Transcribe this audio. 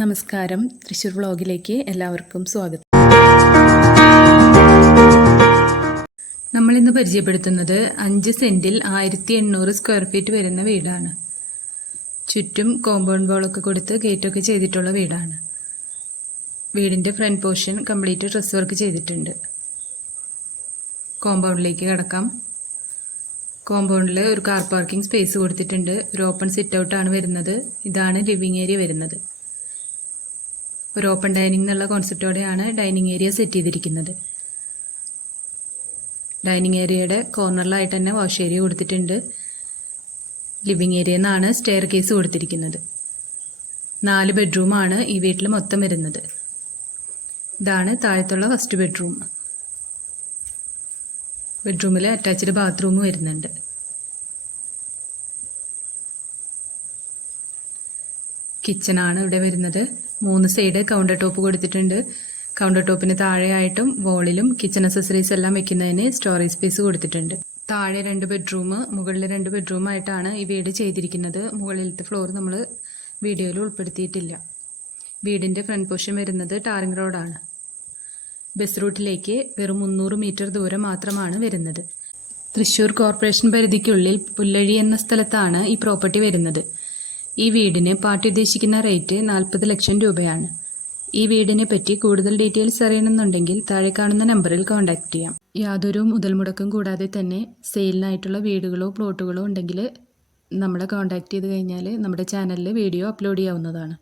നമസ്കാരം, തൃശ്ശൂർ വ്ളോഗിലേക്ക് എല്ലാവർക്കും സ്വാഗതം. നമ്മളിന്ന് പരിചയപ്പെടുത്തുന്നത് 5 സെന്റിൽ 1800 സ്ക്വയർ ഫീറ്റ് വരുന്ന വീടാണ്. ചുറ്റും കോമ്പൗണ്ട് വാളൊക്കെ കൊടുത്ത് ഗേറ്റൊക്കെ ചെയ്തിട്ടുള്ള വീടാണ്. വീടിൻ്റെ front portion complete dress work ചെയ്തിട്ടുണ്ട്. കോമ്പൗണ്ടിലേക്ക് കടക്കാം. കോമ്പൗണ്ടിൽ ഒരു കാർ പാർക്കിംഗ് സ്പേസ് കൊടുത്തിട്ടുണ്ട്. ഒരു ഓപ്പൺ സിറ്റ് ഔട്ടാണ് വരുന്നത്. ഇതാണ് ലിവിങ് ഏരിയ വരുന്നത്. ഒരു ഓപ്പൺ ഡൈനിങ് എന്നുള്ള കോൺസെപ്റ്റോടെയാണ് ഡൈനിങ് ഏരിയ സെറ്റ് ചെയ്തിരിക്കുന്നത്. ഡൈനിങ് ഏരിയയുടെ കോർണറിലായിട്ട് തന്നെ വാഷ് ഏരിയ കൊടുത്തിട്ടുണ്ട്. ലിവിങ് ഏരിയയിൽ നിന്നാണ് സ്റ്റെയർ കേസ് കൊടുത്തിരിക്കുന്നത്. 4 ബെഡ്റൂമാണ് ഈ വീട്ടിൽ മൊത്തം വരുന്നത്. ഇതാണ് താഴത്തുള്ള ഫസ്റ്റ് ബെഡ്റൂം. ബെഡ്റൂമിൽ അറ്റാച്ച്ഡ് ബാത്റൂം വരുന്നുണ്ട്. കിച്ചണാണ് ഇവിടെ വരുന്നത്. 3 സൈഡ് കൗണ്ടർ ടോപ്പ് കൊടുത്തിട്ടുണ്ട്. കൗണ്ടർ ടോപ്പിന് താഴെയായിട്ടും വോളിലും കിച്ചൺ അക്സസറീസ് എല്ലാം വെക്കുന്നതിന് സ്റ്റോറേജ് സ്പേസ് കൊടുത്തിട്ടുണ്ട്. താഴെ 2 ബെഡ്റൂം, മുകളിൽ 2 ബെഡ്റൂം ആയിട്ടാണ് ഈ വീട് ചെയ്തിരിക്കുന്നത്. മുകളിലത്തെ ഫ്ലോർ നമ്മൾ വീഡിയോയിൽ ഉൾപ്പെടുത്തിയിട്ടില്ല. വീടിൻ്റെ ഫ്രണ്ട് പോർഷൻ വരുന്നത് ടാറിംഗ് റോഡാണ്. ബസ് റൂട്ടിലേക്ക് വെറും 300 മീറ്റർ ദൂരം മാത്രമാണ് വരുന്നത്. തൃശ്ശൂർ കോർപ്പറേഷൻ പരിധിക്കുള്ളിൽ പുല്ലഴി എന്ന സ്ഥലത്താണ് ഈ പ്രോപ്പർട്ടി വരുന്നത്. ഈ വീടിന് പാർട്ടി ഉദ്ദേശിക്കുന്ന റേറ്റ് 40 ലക്ഷം രൂപയാണ്. ഈ വീടിനെ പറ്റി കൂടുതൽ ഡീറ്റെയിൽസ് അറിയണമെന്നുണ്ടെങ്കിൽ താഴെ കാണുന്ന നമ്പറിൽ കോൺടാക്ട് ചെയ്യാം. യാതൊരു മുതൽ മുടക്കും കൂടാതെ തന്നെ സെയിലിനായിട്ടുള്ള വീടുകളോ പ്ലോട്ടുകളോ ഉണ്ടെങ്കിൽ നമ്മളെ കോൺടാക്ട് ചെയ്ത് കഴിഞ്ഞാൽ നമ്മുടെ ചാനലിൽ വീഡിയോ അപ്ലോഡ് ചെയ്യാവുന്നതാണ്.